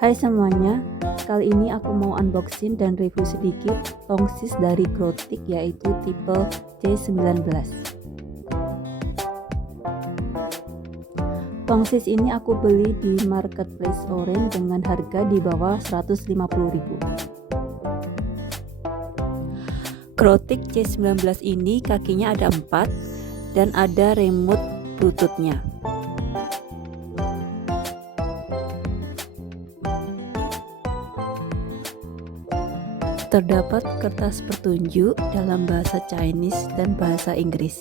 Hai semuanya, kali ini aku mau unboxing dan review sedikit tongsis dari Growtik yaitu tipe C19. Tongsis ini aku beli di marketplace Orange dengan harga di bawah 150.000. Growtik C19 ini kakinya ada 4 dan ada remote bluetoothnya. Terdapat kertas petunjuk dalam bahasa Chinese dan bahasa Inggris.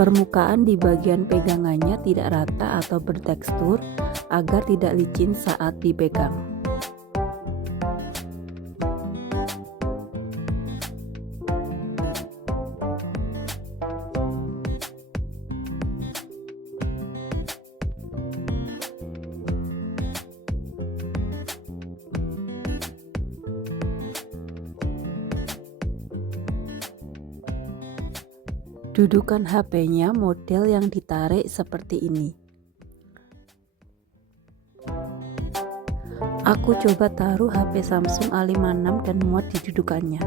Permukaan di bagian pegangannya tidak rata atau bertekstur agar tidak licin saat dipegang. Dudukan HP-nya model yang ditarik seperti ini. Aku coba taruh HP Samsung A56 dan muat di dudukannya.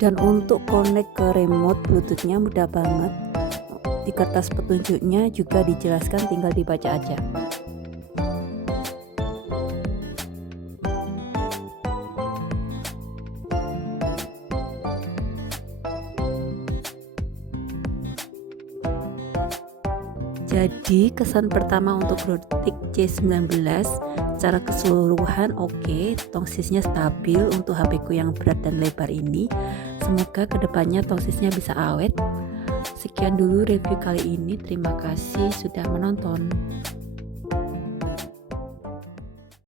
Dan untuk connect ke remote bluetoothnya mudah banget. Di kertas petunjuknya juga dijelaskan, tinggal dibaca aja. Jadi kesan pertama untuk Growtik C19 secara keseluruhan oke, tongsisnya stabil untuk HP ku yang berat dan lebar ini. Semoga kedepannya tongsisnya bisa awet. Sekian dulu review kali ini, terima kasih sudah menonton.